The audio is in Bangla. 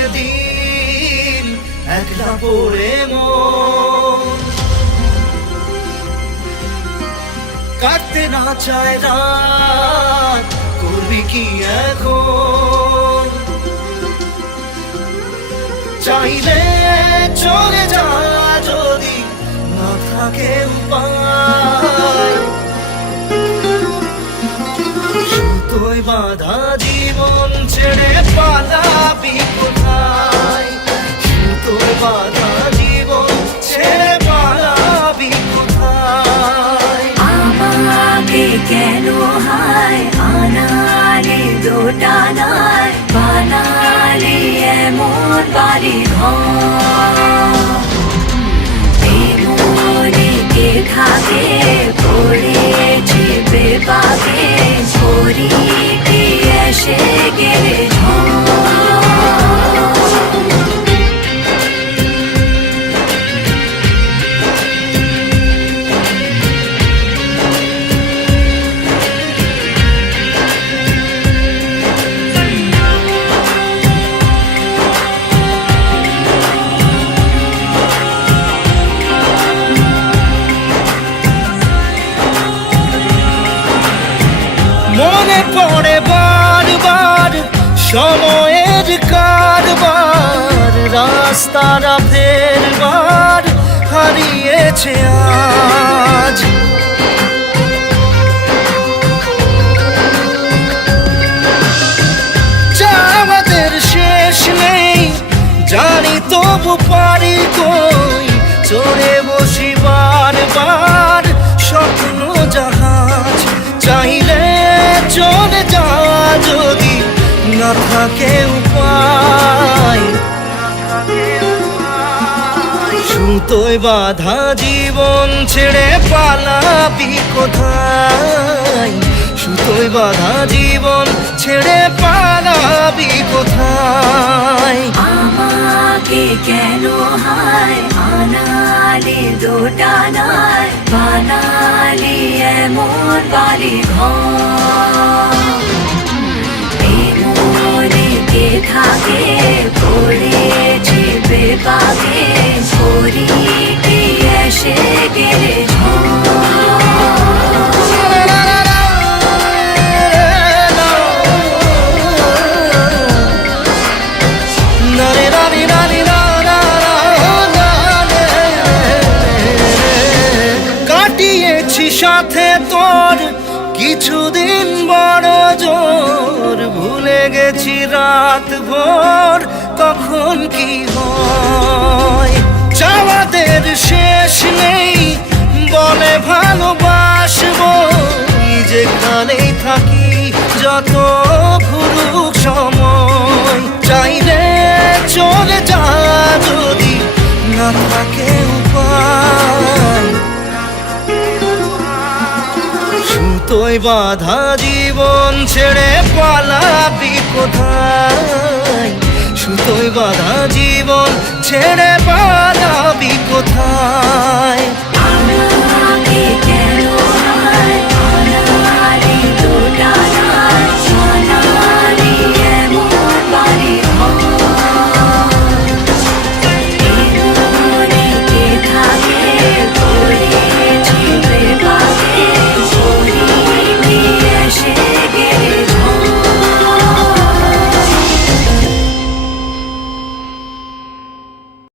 দিন একলা পড়ে মন কাটতে না চায় রাত করবি কি এখন চাইলে চলে যা যদি না থাকে উপায় সুতোয় বাঁধা জীবন ছেড়ে পালাবি কোথায় সুতোয় বাঁধা জীবন ছেড়ে পালাবি কোথায় আমাকে কেন হায় আনালি দোটানায় বানালি এমন বাড়ি ঘর কে থাকে পড়েছি বেপাকে ছড়ি কি এসে গেলে মনে পড়ে বারবার সময়ের কারবার রাস্তারা ফেরবার হারিয়েছে আজ আমাদের শেষ নেই জানি তবু পারি কই চড়ে বসি বারবার স্বপ্ন জাহাজ চাইলে চলে যা যদি না থাকে উপায় সুতোয় বাঁধা জীবন ছেড়ে পালাবি কোথায় সুতোয় বাঁধা জীবন ছেড়ে পালাবি কোথায় আমাকে কেন হায় আনালি দোটানায় বানালি এমন বাড়ি ঘর কে থাকে পড়েছি বেপাকে ছড়ি কি এসে গেলে কাটিয়েছি সাথে তোর কিছুদিন বড় জোর ভুলে গেছি রাত ভোর কখন কি হয় চাওয়াদের শেষ নেই বলে ভালোবাসবো যেখানেই থাকি যত ঘুরুক সময় চাইলে চলে যা যদি না থাকে উপায় সুতোয় বাঁধা জীবন ছেড়ে পালাবি কোথায় সুতোয় বাঁধা জীবন ছেড়ে